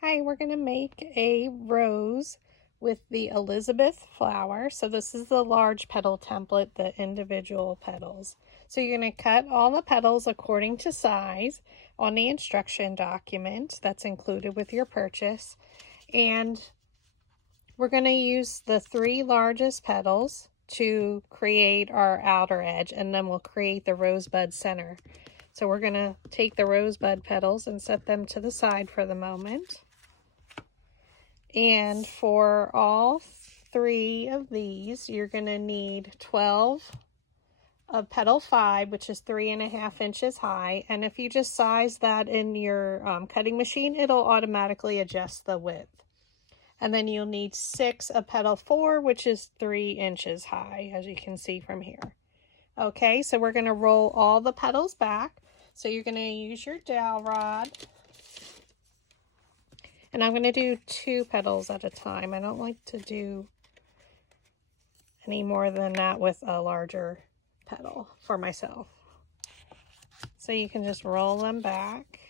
Hi, we're going to make a rose with the Elizabeth flower. So this is the large petal template, the individual petals. So you're going to cut all the petals according to size on the instruction document that's included with your purchase. And we're going to use the 3 largest petals to create our outer edge, and then we'll create the rosebud center. So we're going to take the rosebud petals and set them to the side for the moment. And for all 3 of these, you're going to need 12 of petal 5, which is 3.5 inches high. And if you just size that in your cutting machine, it'll automatically adjust the width. And then you'll need 6 of petal 4, which is 3 inches high, as you can see from here. Okay, so we're going to roll all the petals back. So you're going to use your dowel rod. And I'm going to do 2 petals at a time. I don't like to do any more than that with a larger petal for myself. So you can just roll them back.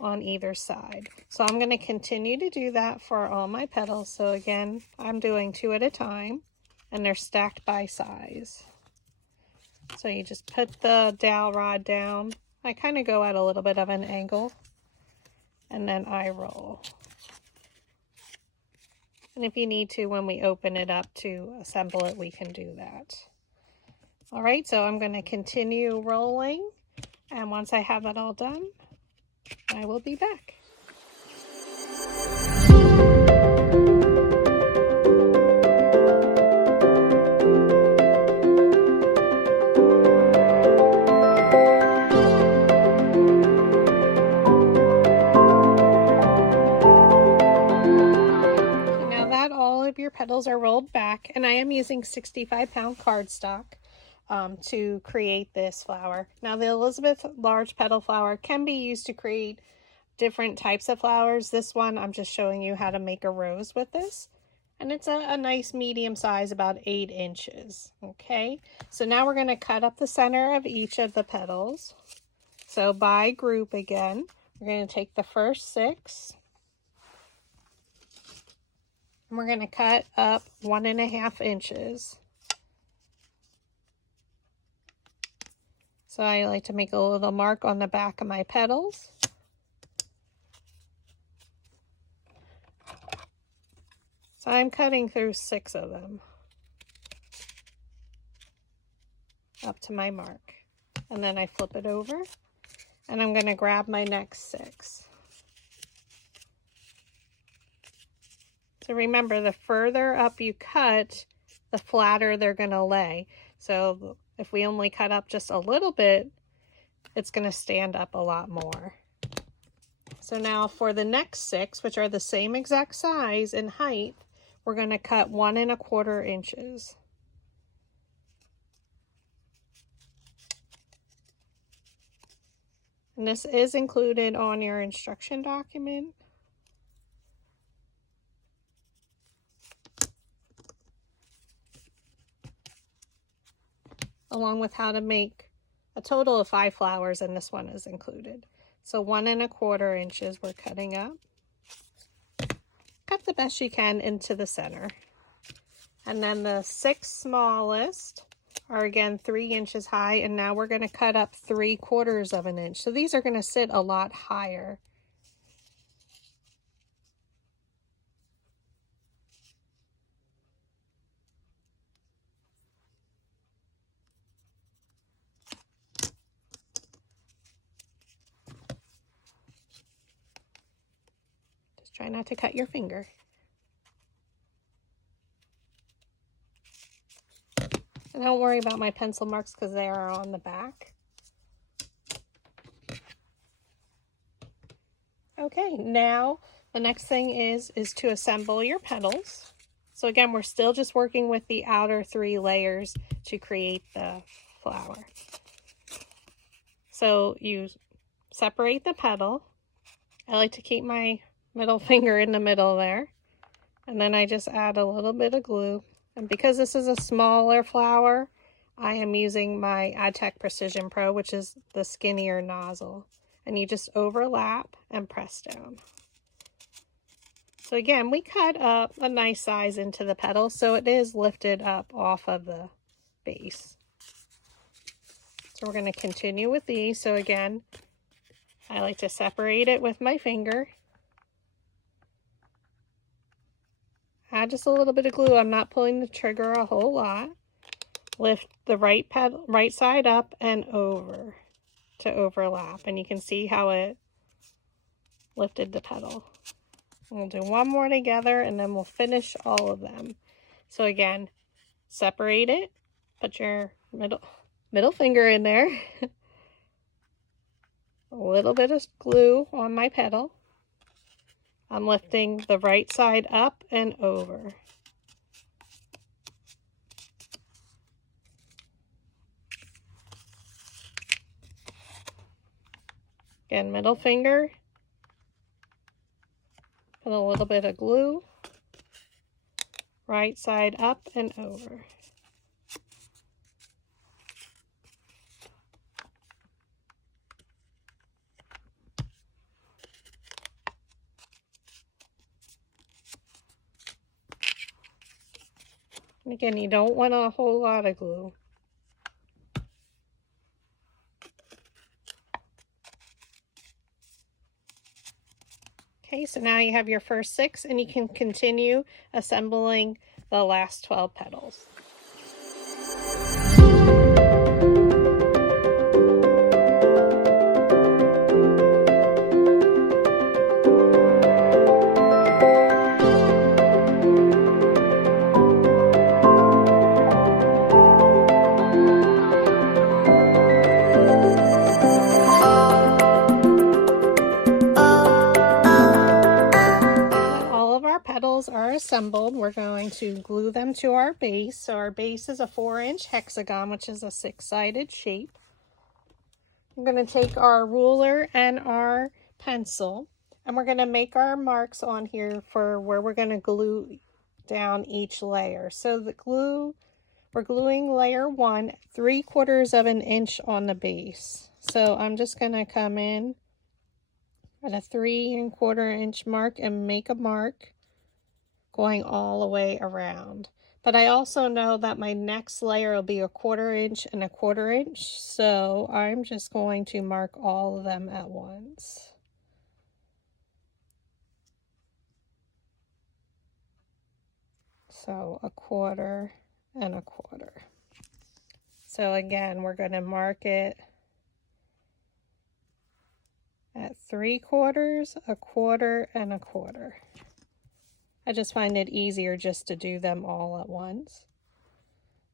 On either side. So I'm going to continue to do that for all my petals. So again, I'm doing 2 at a time, and they're stacked by size. So you just put the dowel rod down. I kind of go at a little bit of an angle, and then I roll. And if you need to, when we open it up to assemble it, we can do that. All right, so I'm going to continue rolling, and once I have that all done, I will be back. Your petals are rolled back, and I am using 65-pound cardstock to create this flower. Now the Elizabeth large petal flower can be used to create different types of flowers. This one I'm just showing you how to make a rose with this, and it's a nice medium size, about 8 inches. Okay, so now we're going to cut up the center of each of the petals. So by group again, we're going to take the first 6. And we're going to cut up 1.5 inches. So I like to make a little mark on the back of my petals. So I'm cutting through 6 of them up to my mark. And then I flip it over, and I'm going to grab my next 6. So remember, the further up you cut, the flatter they're going to lay. So if we only cut up just a little bit, it's going to stand up a lot more. So now for the next 6, which are the same exact size and height, we're going to cut 1.25 inches. And this is included on your instruction document. Along with how to make a total of 5 flowers, and this one is included. So 1.25 inches we're cutting up. Cut the best you can into the center. And then the 6 smallest are again 3 inches high, and now we're going to cut up 3/4 of an inch. So these are going to sit a lot higher. Just try not to cut your finger. And don't worry about my pencil marks because they are on the back. Okay, now the next thing is to assemble your petals. So again, we're still just working with the outer 3 layers to create the flower. So you separate the petal. I like to keep my middle finger in the middle there. And then I just add a little bit of glue. And because this is a smaller flower, I am using my AdTech Precision Pro, which is the skinnier nozzle. And you just overlap and press down. So again, we cut up a nice size into the petal, so it is lifted up off of the base. So we're going to continue with these. So again, I like to separate it with my finger. Add just a little bit of glue. I'm not pulling the trigger a whole lot. Lift the right side up and over to overlap. And you can see how it lifted the petal. We'll do one more together and then we'll finish all of them. So again, separate it. Put your middle finger in there. A little bit of glue on my petal. I'm lifting the right side up and over. Again, middle finger. Put a little bit of glue. Right side up and over. And again, you don't want a whole lot of glue. Okay, so now you have your first 6 and you can continue assembling the last 12 petals. Are assembled, we're going to glue them to our base. So our base is a 4-inch hexagon, which is a 6-sided shape. I'm going to take our ruler and our pencil, and we're going to make our marks on here for where we're going to glue down each layer. So the glue, we're gluing layer 1 3/4 of an inch on the base. So I'm just going to come in at a 3¼ inch mark and make a mark going all the way around. But I also know that my next layer will be a 1/4 inch and a 1/4 inch, so I'm just going to mark all of them at once. So a 1/4 and a 1/4. So again, we're going to mark it at 3/4, a 1/4, and a 1/4. I just find it easier just to do them all at once.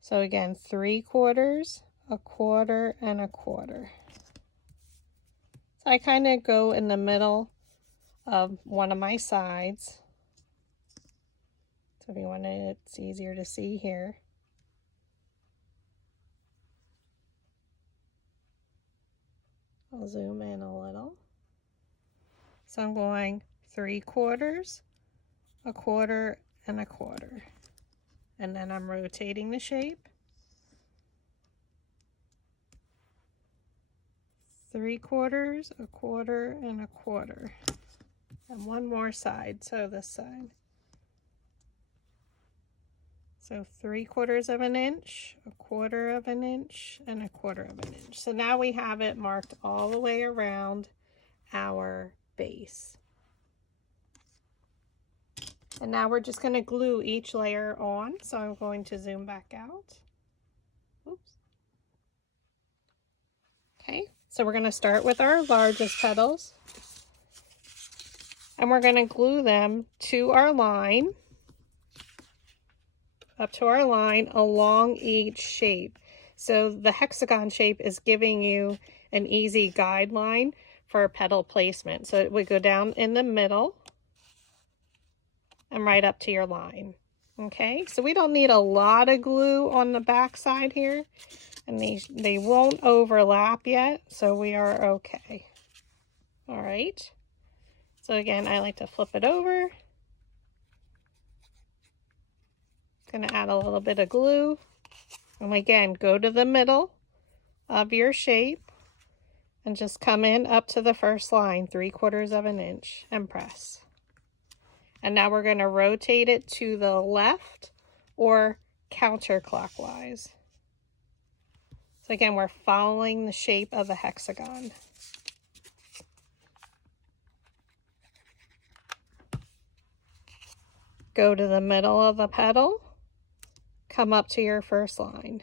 So again, 3/4, a 1/4, and a 1/4. So I kind of go in the middle of one of my sides. So if you want it, it's easier to see here. I'll zoom in a little. So I'm going 3/4, a 1/4, and a 1/4. And then I'm rotating the shape. 3/4, a 1/4, and a 1/4. And one more side, so this side. So 3/4 of an inch, a 1/4 of an inch, and a 1/4 of an inch. So now we have it marked all the way around our base. And now we're just going to glue each layer on. So I'm going to zoom back out. Oops. Okay, so we're going to start with our largest petals. And we're going to glue them to our line, up to our line along each shape. So the hexagon shape is giving you an easy guideline for petal placement. So it would go down in the middle and right up to your line. Okay, so we don't need a lot of glue on the back side here, and they won't overlap yet, so we are okay. All right, so again, I like to flip it over. Gonna add a little bit of glue. And again, go to the middle of your shape and just come in up to the first line, 3/4 of an inch, and press. And now we're going to rotate it to the left or counterclockwise. So again, we're following the shape of the hexagon. Go to the middle of the petal, come up to your first line,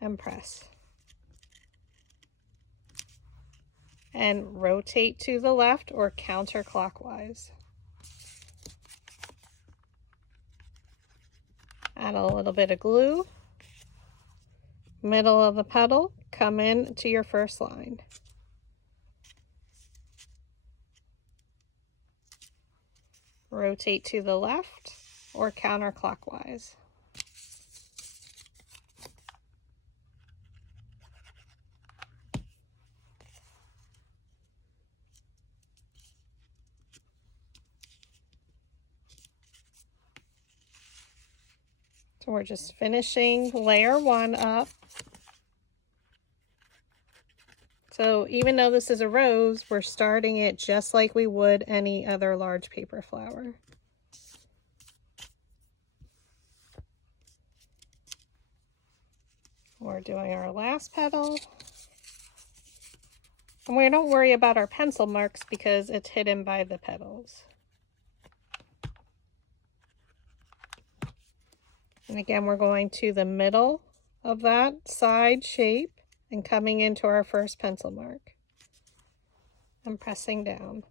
and press. And rotate to the left or counterclockwise. Add a little bit of glue. Middle of the petal, come in to your first line. Rotate to the left or counterclockwise. So we're just finishing layer 1 up. So even though this is a rose, we're starting it just like we would any other large paper flower. We're doing our last petal. And we don't worry about our pencil marks because it's hidden by the petals. And again, we're going to the middle of that side shape and coming into our first pencil mark and pressing down.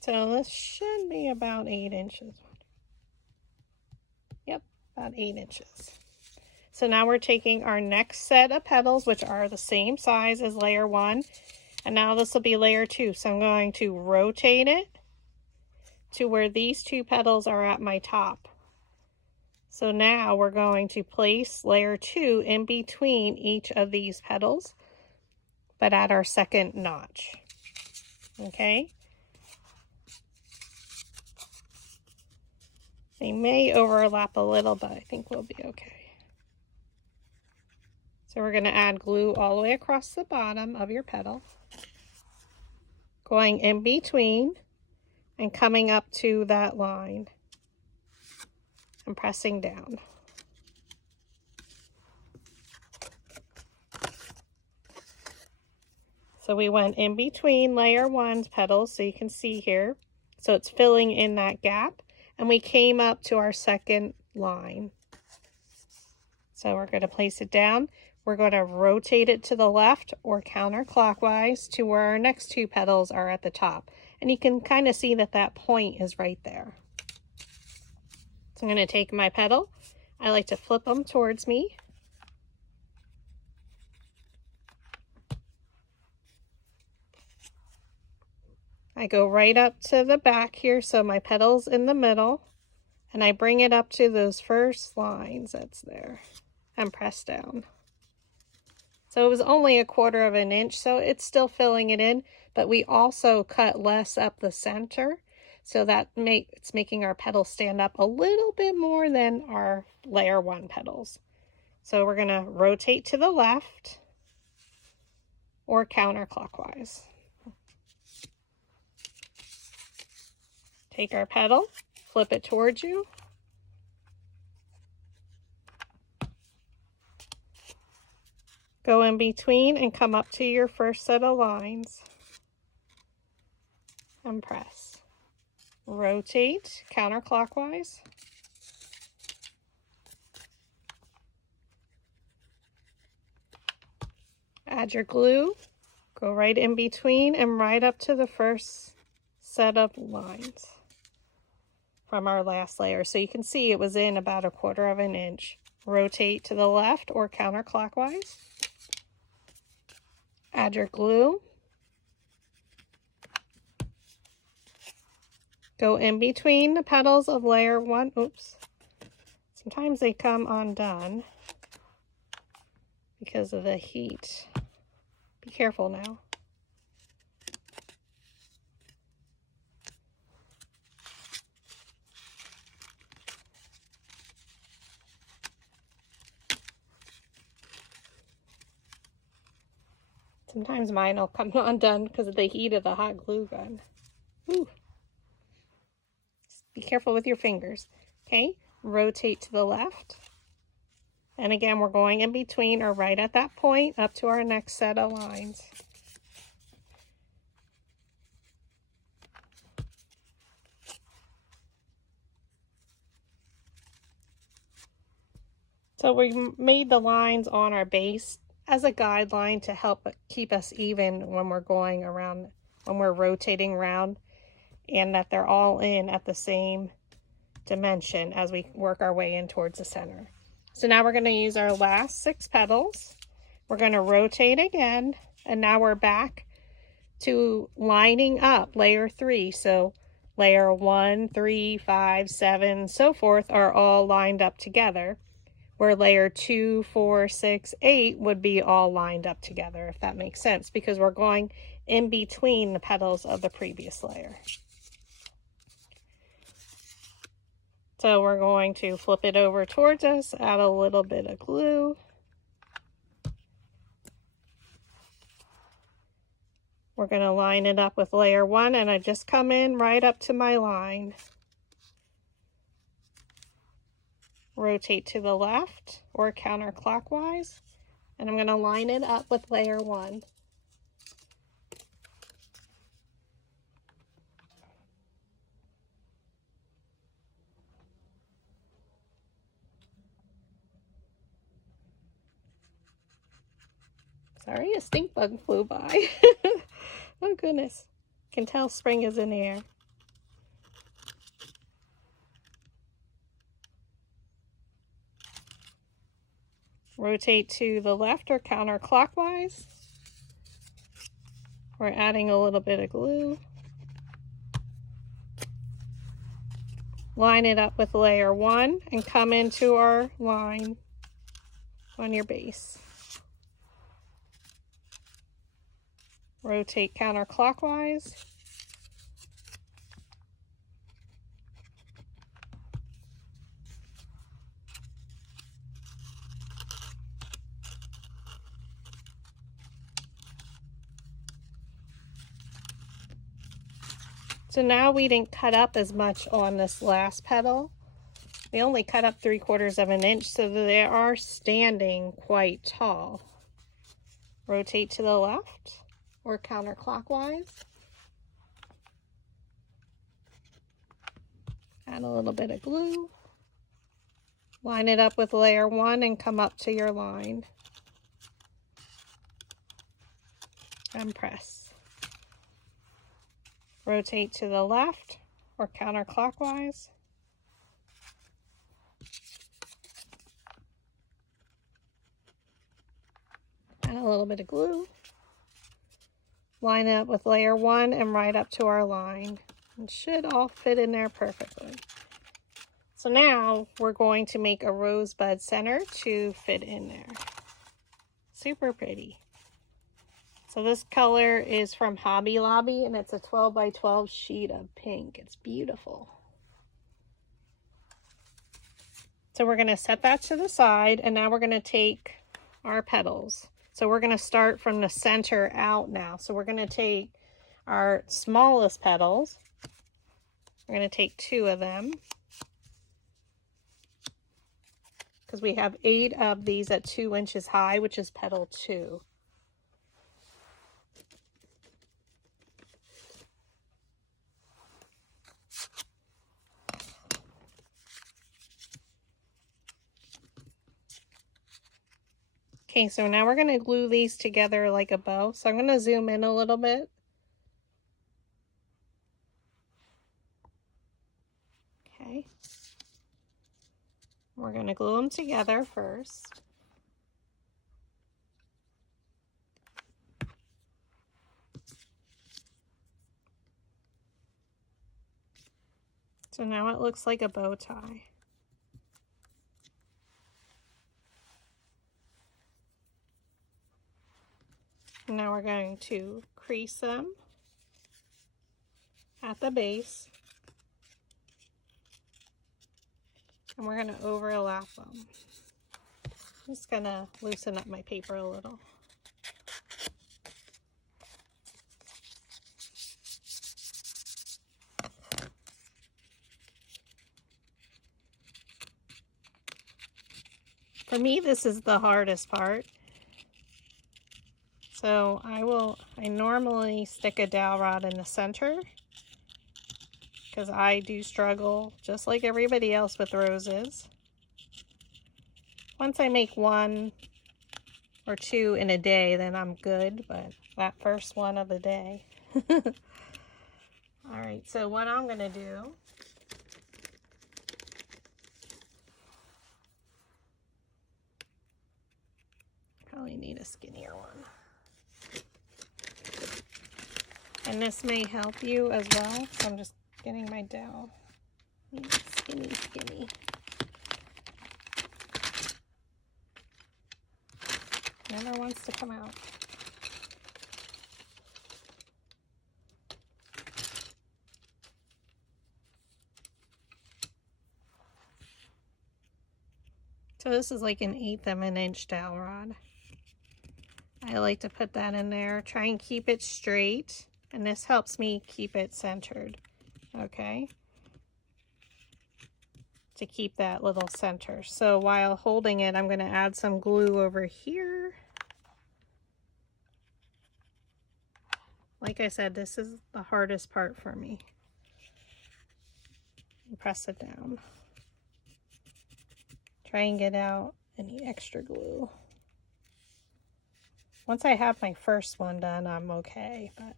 So this should be about 8 inches. Yep, about 8 inches. So now we're taking our next set of petals, which are the same size as layer 1. And now this will be layer 2. So I'm going to rotate it to where these 2 petals are at my top. So now we're going to place layer 2 in between each of these petals, but at our second notch. Okay? They may overlap a little, but I think we'll be okay. So we're going to add glue all the way across the bottom of your petal, going in between and coming up to that line and pressing down. So we went in between layer 1's petals, so you can see here. So it's filling in that gap, and we came up to our second line. So we're going to place it down. We're going to rotate it to the left or counterclockwise to where our next 2 petals are at the top. And you can kind of see that that point is right there. So I'm going to take my petal. I like to flip them towards me. I go right up to the back here, so my petal's in the middle, and I bring it up to those first lines that's there and press down. So it was only 1/4 of an inch, so it's still filling it in, but we also cut less up the center, so that it's making our petals stand up a little bit more than our layer 1 petals. So we're going to rotate to the left or counterclockwise. Take our petal, flip it towards you. Go in between and come up to your first set of lines and press. Rotate counterclockwise. Add your glue, go right in between and right up to the first set of lines from our last layer. So you can see it was in about 1/4 of an inch. Rotate to the left or counterclockwise. Add your glue. Go in between the petals of layer 1. Oops. Sometimes they come undone because of the heat. Be careful now. Sometimes mine will come undone because of the heat of the hot glue gun. Ooh. Be careful with your fingers. Okay, rotate to the left. And again, we're going in between or right at that point up to our next set of lines. So we made the lines on our base as a guideline to help keep us even when we're going around, when we're rotating around, and that they're all in at the same dimension as we work our way in towards the center. So now we're going to use our last 6 petals. We're going to rotate again, and now we're back to lining up layer 3. So layer 1, 3, 5, 7, so forth are all lined up together, where layer 2, 4, 6, 8 would be all lined up together, if that makes sense, because we're going in between the petals of the previous layer. So we're going to flip it over towards us, add a little bit of glue. We're going to line it up with layer 1, and I just come in right up to my line. Rotate to the left or counterclockwise, and I'm going to line it up with layer 1. Sorry, a stink bug flew by. Oh goodness, can tell spring is in the air. Rotate to the left or counterclockwise. We're adding a little bit of glue. Line it up with layer 1 and come into our line on your base. Rotate counterclockwise. So now we didn't cut up as much on this last petal. We only cut up 3/4 of an inch, so they are standing quite tall. Rotate to the left or counterclockwise. Add a little bit of glue. Line it up with layer 1 and come up to your line. And press. Rotate to the left or counterclockwise. Add a little bit of glue. Line it up with layer 1 and right up to our line. It should all fit in there perfectly. So now we're going to make a rosebud center to fit in there. Super pretty. So this color is from Hobby Lobby, and it's a 12 by 12 sheet of pink. It's beautiful. So we're going to set that to the side, and now we're going to take our petals. So we're going to start from the center out now. So we're going to take our smallest petals. We're going to take 2 of them, because we have 8 of these at 2 inches high, which is petal 2. Okay, so now we're going to glue these together like a bow. So I'm going to zoom in a little bit. Okay. We're going to glue them together first. So now it looks like a bow tie. Now we're going to crease them at the base, and we're going to overlap them. I'm just going to loosen up my paper a little. For me, this is the hardest part. So I normally stick a dowel rod in the center because I do struggle just like everybody else with roses. Once I make one or two in a day, then I'm good, but that first one of the day. All right, so what I'm gonna do, probably need a skinnier one. And this may help you as well, so I'm just getting my dowel. Skinny, skinny. Never wants to come out. So this is like 1/8 of an inch dowel rod. I like to put that in there, try and keep it straight, and this helps me keep it centered, okay? To keep that little center. So while holding it, I'm gonna add some glue over here. Like I said, this is the hardest part for me. And press it down. Try and get out any extra glue. Once I have my first one done, I'm okay, but.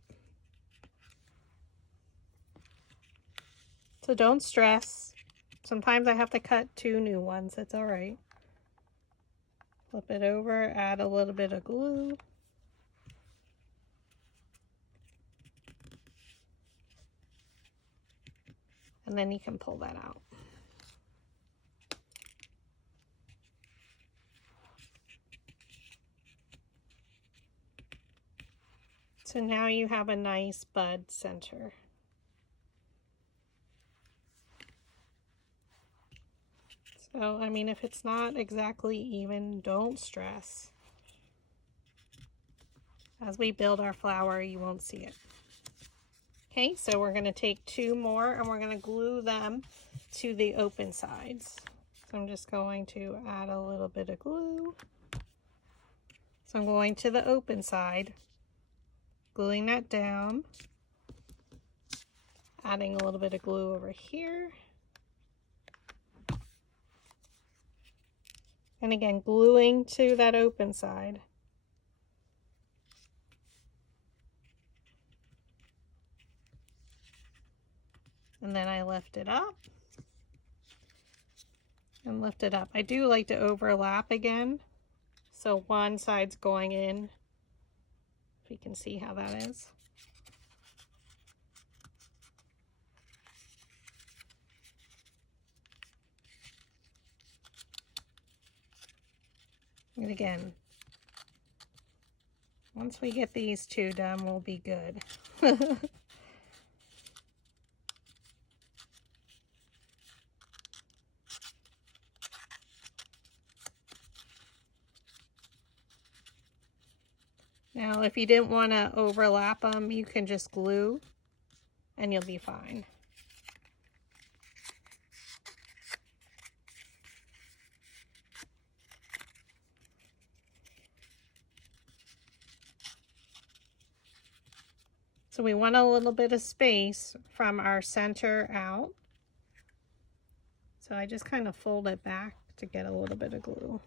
So don't stress. Sometimes I have to cut 2 new ones, it's all right. Flip it over, add a little bit of glue. And then you can pull that out. So now you have a nice bud center. So, I mean, if it's not exactly even, don't stress. As we build our flower, you won't see it. Okay, so we're going to take 2 more and we're going to glue them to the open sides. So I'm just going to add a little bit of glue. So I'm going to the open side, gluing that down, adding a little bit of glue over here. And again, gluing to that open side. And then I lift it up. And lift it up. I do like to overlap again. So one side's going in. If you can see how that is. And again, once we get these 2 done, we'll be good. Now, if you didn't want to overlap them, you can just glue and you'll be fine. So we want a little bit of space from our center out. So I just kind of fold it back to get a little bit of glue.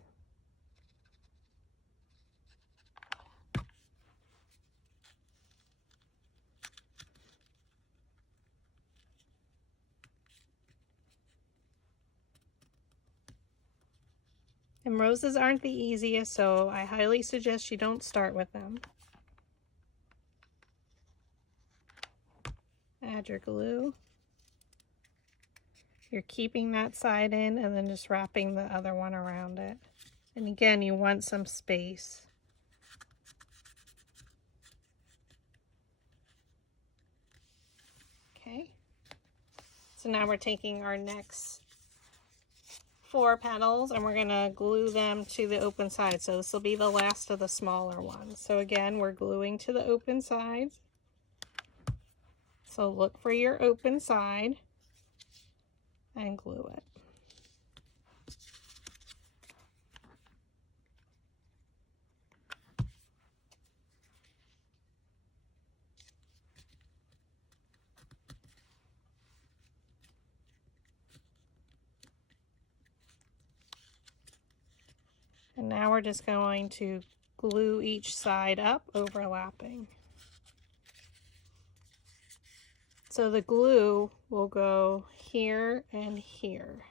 And roses aren't the easiest, so I highly suggest you don't start with them. Add your glue. You're keeping that side in and then just wrapping the other one around it. And again, you want some space. Okay. So now we're taking our next 4 petals and we're going to glue them to the open side. So this will be the last of the smaller ones. So again, we're gluing to the open sides. So look for your open side and glue it. And now we're just going to glue each side up, overlapping. So the glue will go here and here.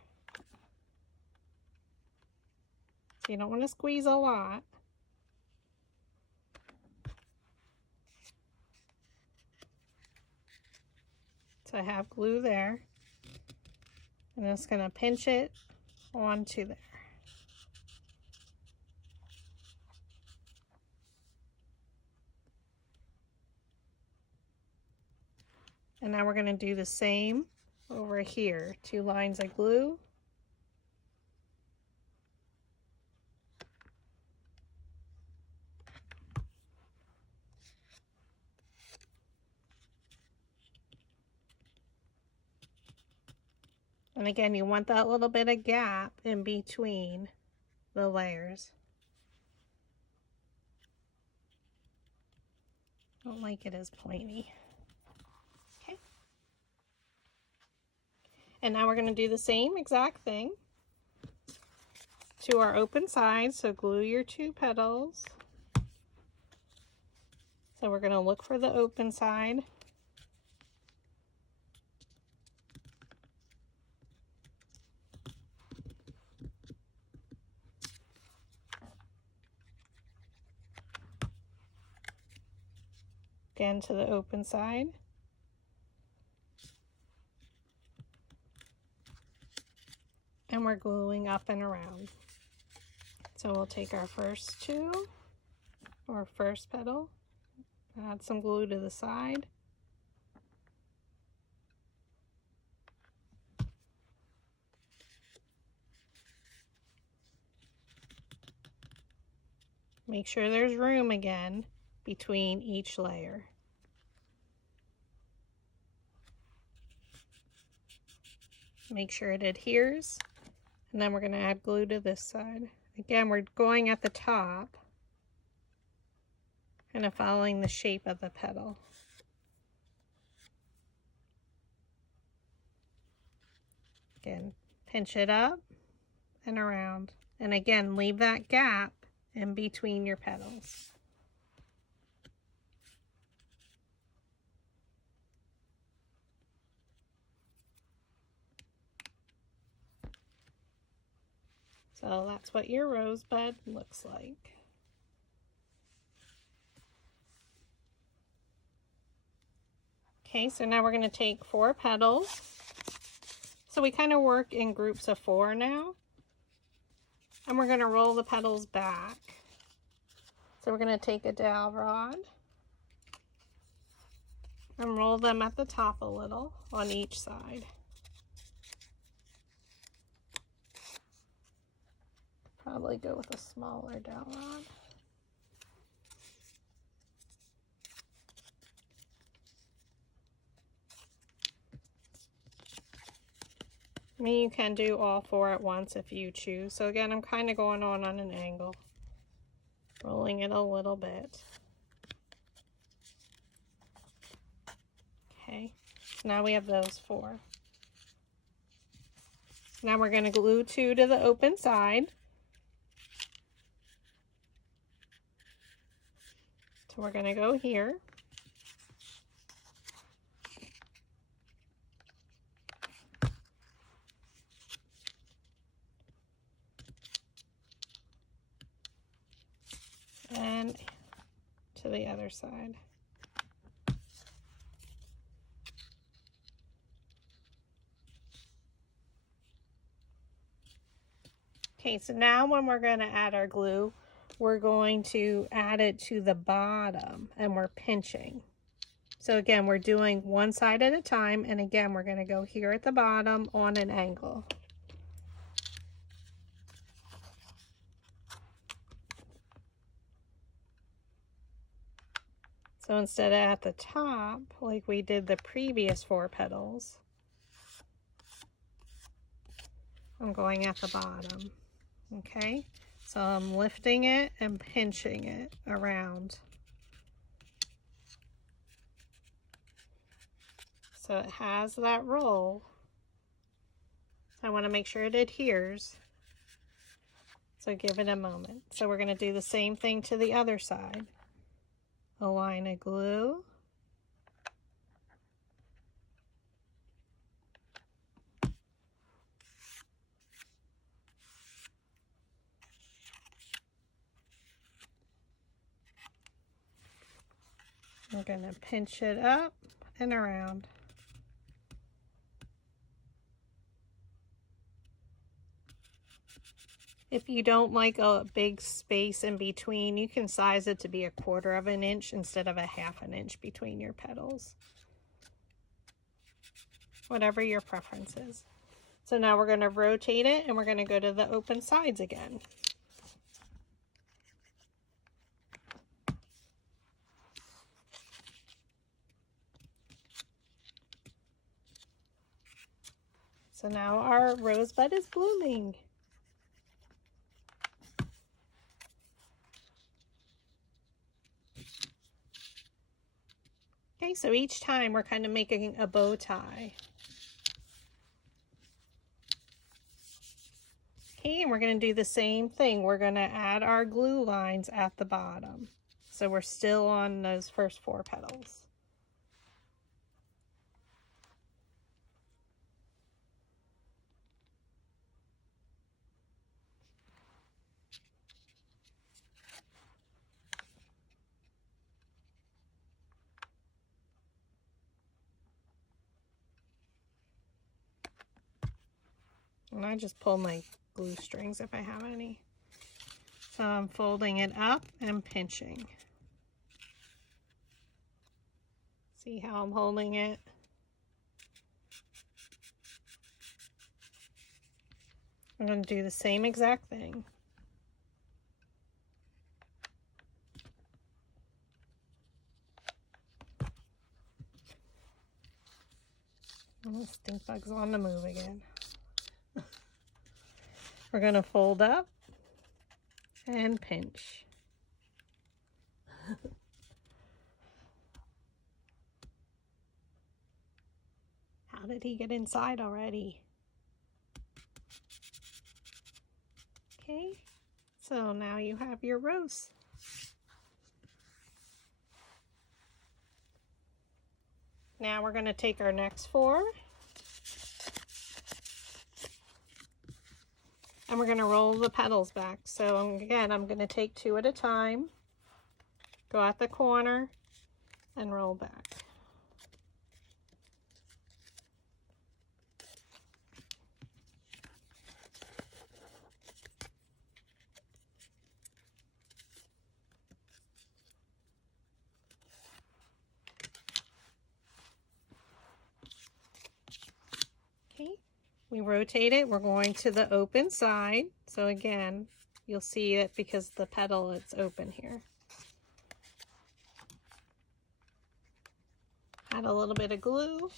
So you don't want to squeeze a lot. So I have glue there. And I'm just going to pinch it onto there. And now we're going to do the same over here. 2 lines of glue. And again, you want that little bit of gap in between the layers. I don't like it as pointy. Okay. And now we're going to do the same exact thing to our open side. So glue your 2 petals. So we're going to look for the open side. Again to the open side. And we're gluing up and around. So we'll take our first 2, or first petal, add some glue to the side. Make sure there's room again between each layer. Make sure it adheres, and then we're going to add glue to this side. Again, we're going at the top, kind of following the shape of the petal. Again, pinch it up and around, and again, leave that gap in between your petals. So that's what your rosebud looks like. Okay, so now we're going to take 4 petals. So we kind of work in groups of 4 now. And we're going to roll the petals back. So we're going to take a dowel rod and roll them at the top a little on each side. Probably go with a smaller dowel rod. I mean, you can do all 4 at once if you choose. So again, I'm kind of going on an angle, rolling it a little bit. Okay, so now we have those 4. Now we're going to glue 2 to the open side. So we're going to go here. And to the other side. Okay, so now when we're going to add our glue, we're going to add it to the bottom and we're pinching. So again, we're doing one side at a time, and again, we're going to go here at the bottom on an angle. So instead of at the top, like we did the previous 4 petals, I'm going at the bottom. Okay, so I'm lifting it and pinching it around. So it has that roll. I want to make sure it adheres. So give it a moment. So we're going to do the same thing to the other side. A line of glue. We're going to pinch it up and around. If you don't like a big space in between, you can size it to be 1/4 of an inch instead of 1/2 an inch between your petals. Whatever your preference is. So now we're going to rotate it and we're going to go to the open sides again. So now our rosebud is blooming. Okay, so each time we're kind of making a bow tie. Okay, and we're going to do the same thing. We're going to add our glue lines at the bottom. So we're still on those first 4 petals. And I just pull my glue strings if I have any. So I'm folding it up and pinching. See how I'm holding it? I'm going to do the same exact thing. Oh, stink bug's on the move again. We're going to fold up and pinch. How did he get inside already? Okay, so now you have your rose. Now we're going to take our next 4 and we're going to roll the petals back. So again, I'm going to take 2 at a time, go at the corner and roll back. Okay, we rotate it. We're going to the open side. So again, you'll see it because the petal it's open here. Add a little bit of glue.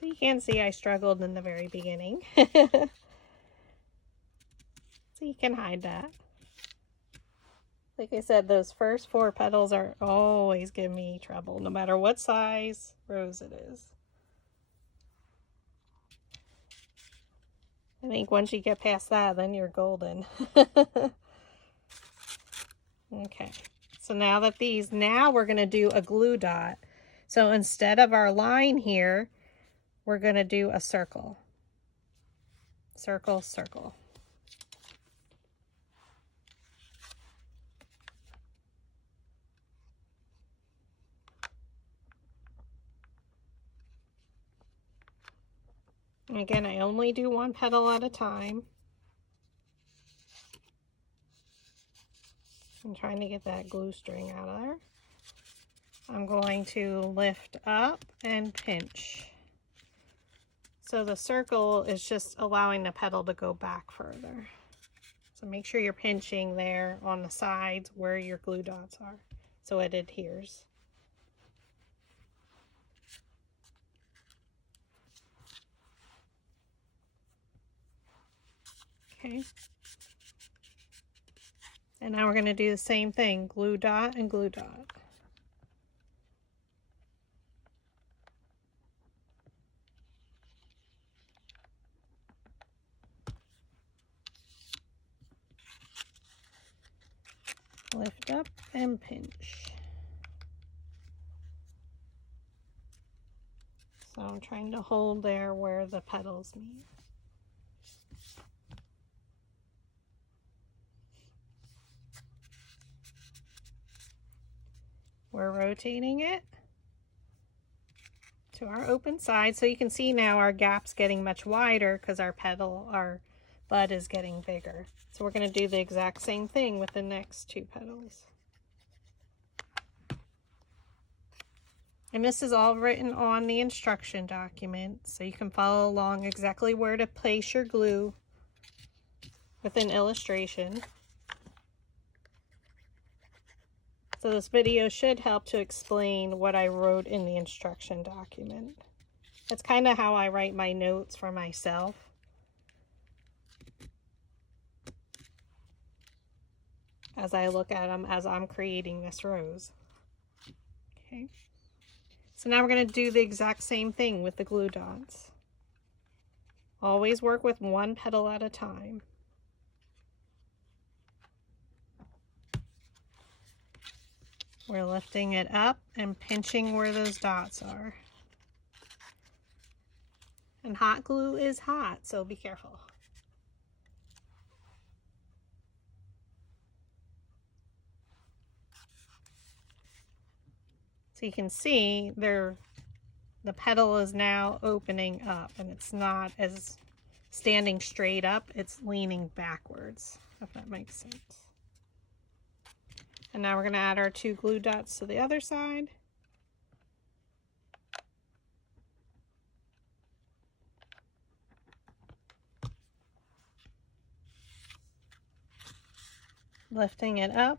So you can see I struggled in the very beginning. So you can hide that. Like I said, those first 4 petals are always giving me trouble, no matter what size rose it is. I think once you get past that, then you're golden. Okay, so now that now we're going to do a glue dot. So instead of our line here, we're going to do a circle. Circle, circle. And again, I only do 1 petal at a time. I'm trying to get that glue string out of there. I'm going to lift up and pinch. So the circle is just allowing the petal to go back further. So make sure you're pinching there on the sides where your glue dots are so it adheres. Okay. And now we're going to do the same thing, glue dot and glue dot. Lift up and pinch. So I'm trying to hold there where the petals meet. We're rotating it to our open side, so you can see now our gap's getting much wider because our bud is getting bigger. So we're going to do the exact same thing with the next two petals. And this is all written on the instruction document, so you can follow along exactly where to place your glue with an illustration. So this video should help to explain what I wrote in the instruction document. That's kind of how I write my notes for myself. As I look at them as I'm creating this rose. Okay. So now we're going to do the exact same thing with the glue dots. Always work with one petal at a time. We're lifting it up and pinching where those dots are. And hot glue is hot, so be careful. So you can see the petal is now opening up, and it's not as standing straight up, it's leaning backwards, if that makes sense. And now we're going to add our two glue dots to the other side. Lifting it up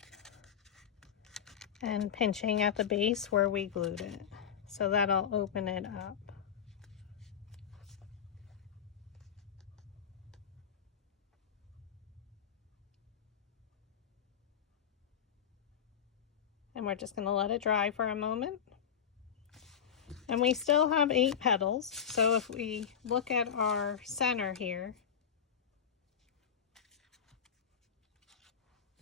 and pinching at the base where we glued it. So that'll open it up. And we're just going to let it dry for a moment. And we still have 8 petals. So if we look at our center here,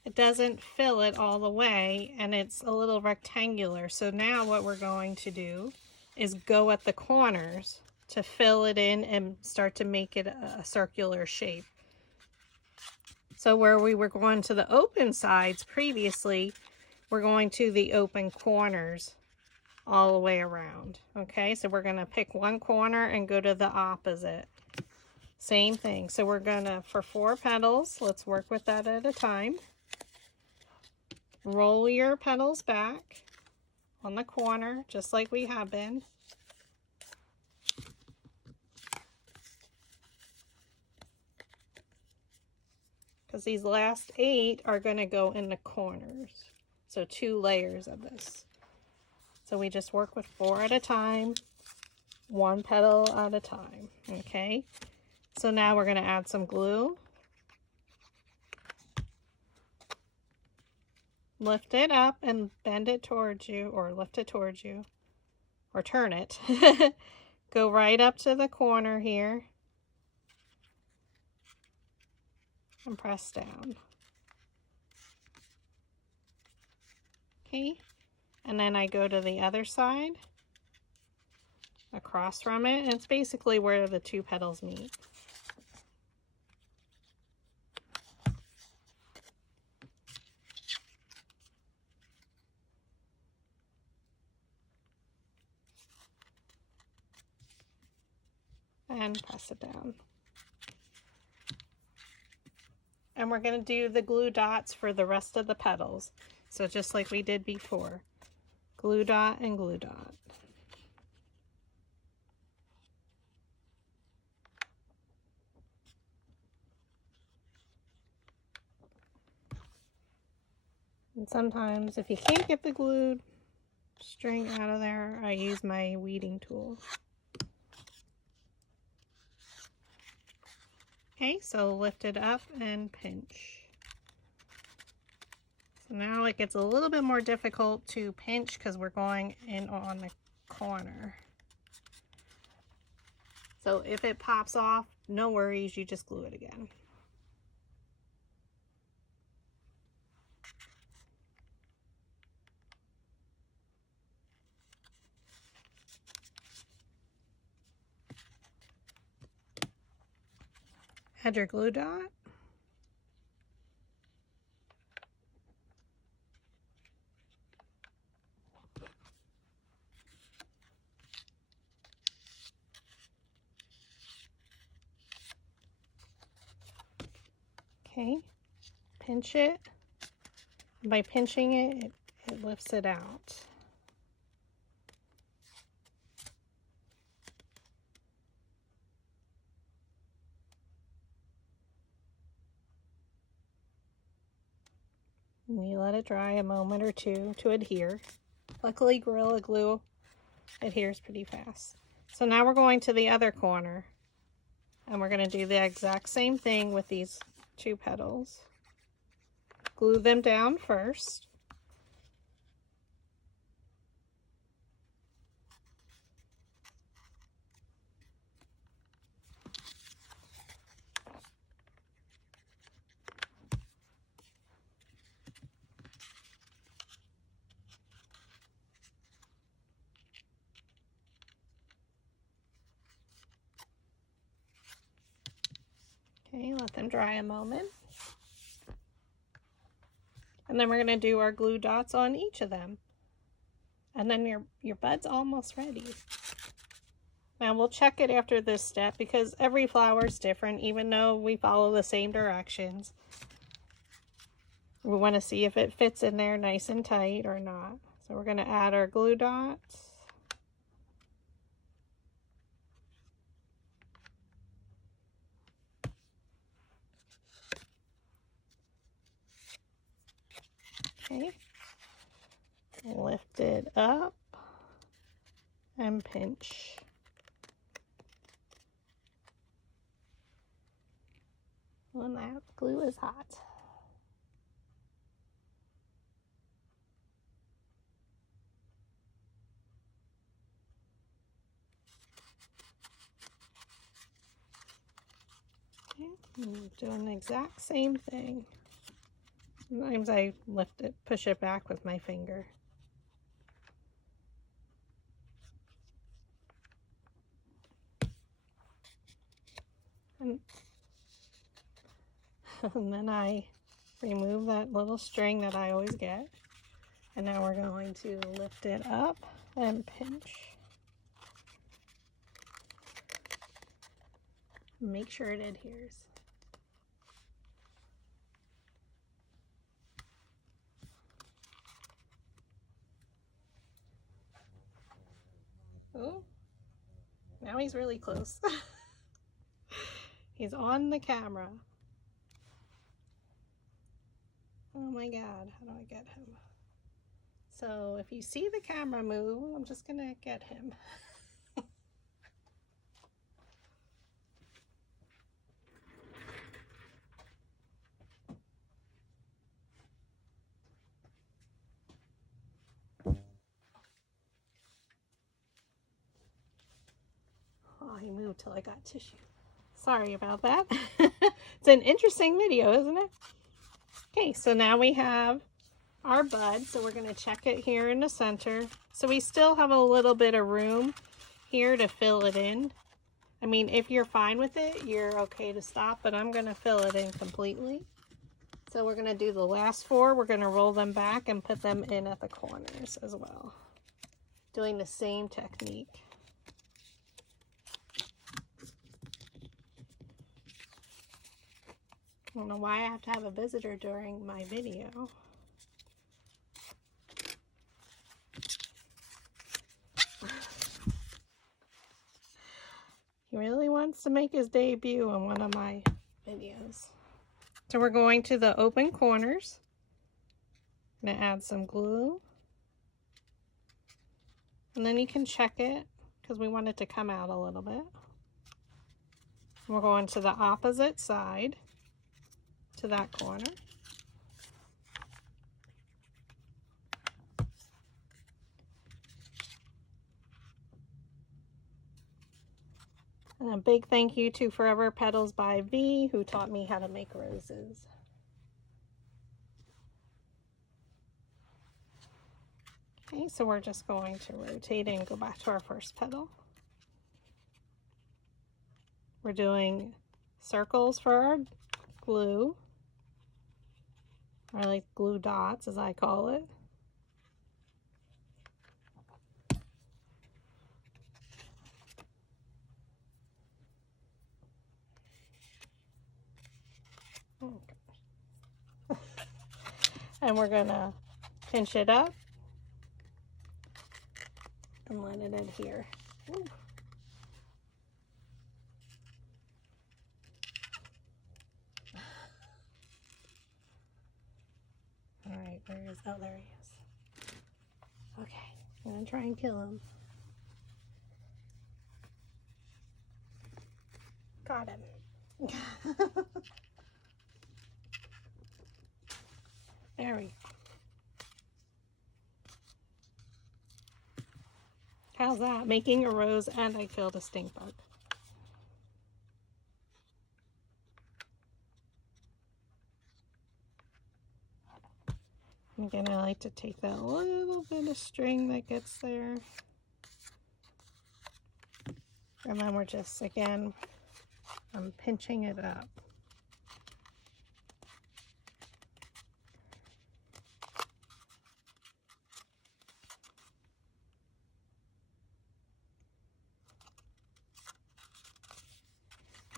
it doesn't fill it all the way, and it's a little rectangular. So now what we're going to do is go at the corners to fill it in and start to make it a circular shape. So where we were going to the open sides previously, we're going to the open corners all the way around. Okay, so we're going to pick one corner and go to the opposite. Same thing. So we're going to, for 4 petals, let's work with that at a time. Roll your petals back on the corner, just like we have been. Because these last 8 are going to go in the corners. So 2 layers of this. So we just work with 4 at a time, 1 petal at a time. Okay. So now we're going to add some glue. Lift it up and bend it towards you, or lift it towards you, or turn it. Go right up to the corner here and press down. Okay, and then I go to the other side, across from it, and it's basically where the 2 petals meet. And press it down. And we're going to do the glue dots for the rest of the petals. So just like we did before. Glue dot and glue dot. And sometimes if you can't get the glue string out of there, I use my weeding tool. Okay, so lift it up and pinch. So now it gets a little bit more difficult to pinch because we're going in on the corner. So if it pops off, no worries, you just glue it again. Add your glue dot. Okay, pinch it. By pinching it, it lifts it out. And you let it dry a moment or two to adhere. Luckily, Gorilla Glue adheres pretty fast. So now we're going to the other corner, and we're going to do the exact same thing with these two petals. Glue them down first. Okay, let them dry a moment. And then we're going to do our glue dots on each of them. And then your bud's almost ready. Now we'll check it after this step because every flower is different, even though we follow the same directions. We want to see if it fits in there nice and tight or not. So we're going to add our glue dots. Okay, lift it up and pinch. And that glue is hot. Okay, I'm doing the exact same thing. Sometimes I lift it, push it back with my finger. And then I remove that little string that I always get. And now we're going to lift it up and pinch. Make sure it adheres. Oh, now he's really close. He's on the camera. Oh my God, how do I get him? So if you see the camera move, I'm just gonna get him. Oh, he moved till I got tissue. Sorry about that. It's an interesting video, isn't it? Okay, so now we have our bud, so we're going to check it here in the center. So we still have a little bit of room here to fill it in. I mean, if you're fine with it, you're okay to stop, but I'm going to fill it in completely. So we're going to do the last four. We're going to roll them back and put them in at the corners as well, doing the same technique. I don't know why I have to have a visitor during my video. He really wants to make his debut in one of my videos. So we're going to the open corners. I'm gonna add some glue. And then you can check it because we want it to come out a little bit. We're going to the opposite side to that corner. And a big thank you to Forever Petals by V, who taught me how to make roses. Okay, so we're just going to rotate and go back to our first petal. We're doing circles for our glue, or like glue dots as I call it. Okay. And we're gonna pinch it up and let it adhere. Ooh. All right, where is, oh, there he is. Okay, I'm gonna try and kill him. Got him. There we go. How's that? Making a rose and I killed a stink bug. Again, I like to take that little bit of string that gets there. And then we're just, again, I'm pinching it up.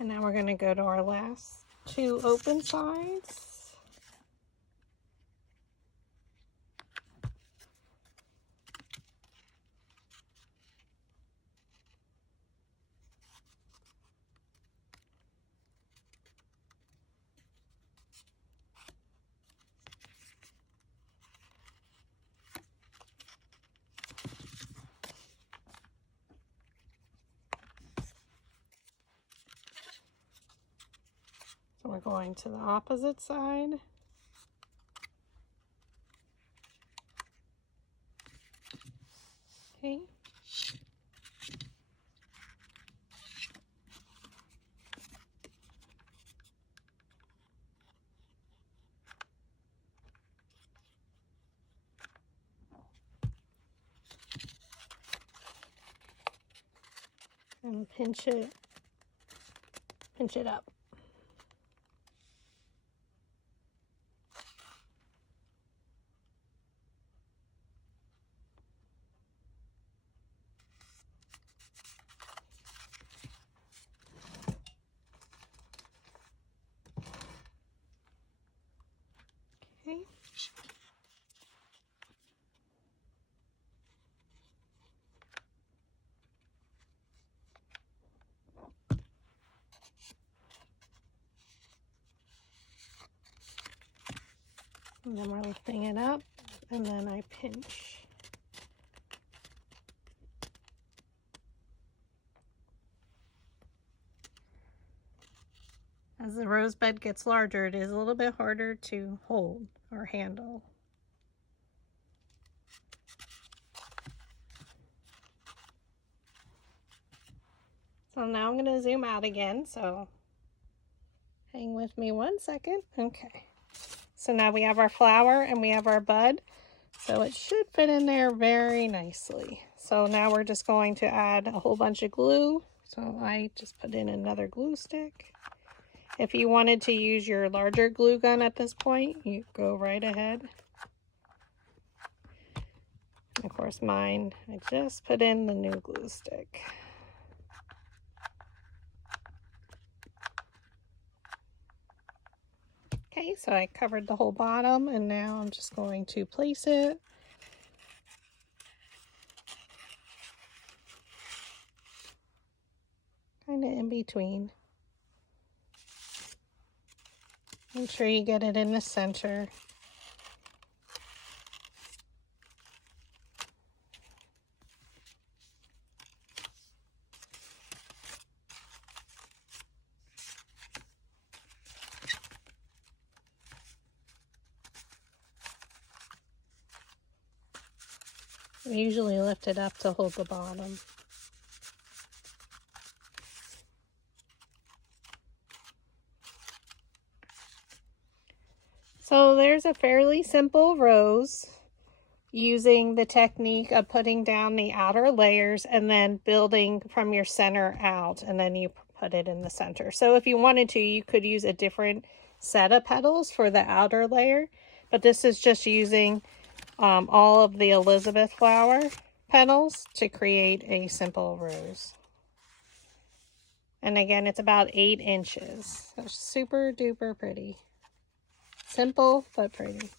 And now we're going to go to our last two open sides. So we're going to the opposite side. Okay. And pinch it up. Okay. And then we're lifting it up, and then I pinch. As the rose bed gets larger, it is a little bit harder to hold or handle. So now I'm going to zoom out again, so hang with me 1 second. Okay. So now we have our flower and we have our bud. So it should fit in there very nicely. So now we're just going to add a whole bunch of glue. So I just put in another glue stick. If you wanted to use your larger glue gun at this point, you go right ahead. Of course, mine, I just put in the new glue stick. Okay, so I covered the whole bottom, and now I'm just going to place it. Kind of in between. Make sure you get it in the center. I usually lift it up to hold the bottom. So there's a fairly simple rose using the technique of putting down the outer layers and then building from your center out, and then you put it in the center. So if you wanted to, you could use a different set of petals for the outer layer, but this is just using all of the Elizabeth flower petals to create a simple rose. And again, it's about 8 inches. So super duper pretty. Simple, but pretty.